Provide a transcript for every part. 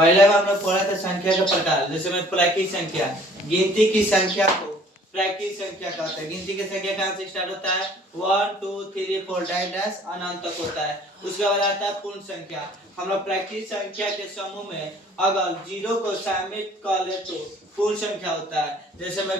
पहले में हम लोग पढ़ा था संख्या के प्रकार, जैसे में प्राकृतिक संख्या, गिनती की संख्या को प्राकृतिक संख्या कहते हैं। गिनती की संख्या कहाँ से स्टार्ट होता है? 1 2 3 4 डैश अनंत तक होता है। उसके बाद आता है पूर्ण संख्या। हम लोग प्राकृतिक संख्या के समूह में अगर जीरो को शामिल कर ले तो पूर्ण संख्या होता है। जैसे में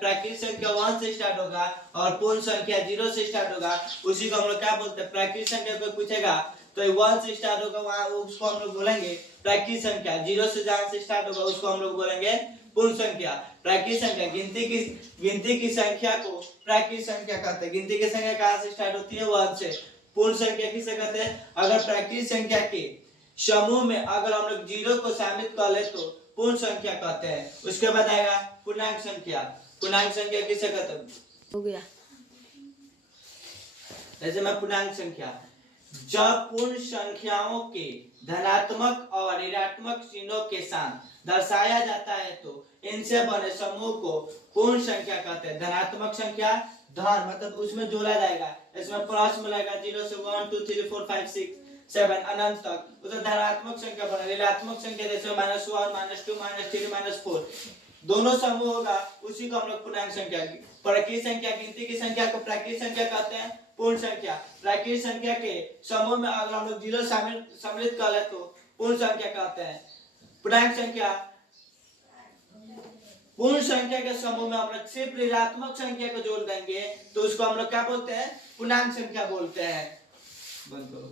प्राकृतिक संख्या 1 से स्टार्ट होगा और पूर्ण संख्या 0 से स्टार्ट होगा, उसी को हम लोग क्या बोलते हैं? प्राकृतिक संख्या कोई पूछेगा तो 1 से स्टार्ट होगा, वहां उसको हम लोग बोलेंगे प्राकृतिक संख्या। 0 से जहां से स्टार्ट होगा उसको हम लोग बोलेंगे पूर्ण संख्या। प्राकृतिक संख्या गिनती की संख्या को प्राकृतिक संख्या कहते हैं। गिनती की संख्या कहां से स्टार्ट होती है? 1 से। पूर्ण संख्या किसे कहते हैं? अगर प्राकृतिक संख्या के समूह में अगर हम लोग 0 को शामिल कर ले तो पूर्ण संख्या कहते हैं। उसके बाद आएगा पूर्णांक संख्या। पूर्णांक संख्या किसे कहते हैं? हो गया। जैसे मैं पूर्णांक संख्या, जब पूर्ण संख्याओं के धनात्मक और ऋणात्मक चिन्हों के साथ दर्शाया जाता है तो इनसे बने समूह को पूर्ण संख्या कहते हैं। धनात्मक संख्या धन मतलब उसमें जोड़ा जाएगा, इसमें प्लस मिलेगा 0 से 1 2 3 4 5 6 7 अनंत तक, उसे धनात्मक संख्या बने। ऋणात्मक संख्या जैसे -1 -2 -3 -4 दोनों समूह होगा, उसी को हम लोग पूर्णांक संख्या। प्राकृतिक संख्या गिनती की संख्या को प्राकृतिक संख्या कहते हैं। पूर्ण संख्या प्राकृतिक संख्या के समूह में अगर हम लोग 0 सम्मिलित कर ले तो पूर्ण संख्या कहते हैं। पूर्णांक संख्या पूर्ण संख्या के समूह में हम लोग सिर्फ ऋणात्मक संख्या को जोड़ देंगे तो उसको हम लोग क्या बोलते हैं? पूर्णांक संख्या बोलते हैं। बंद करो।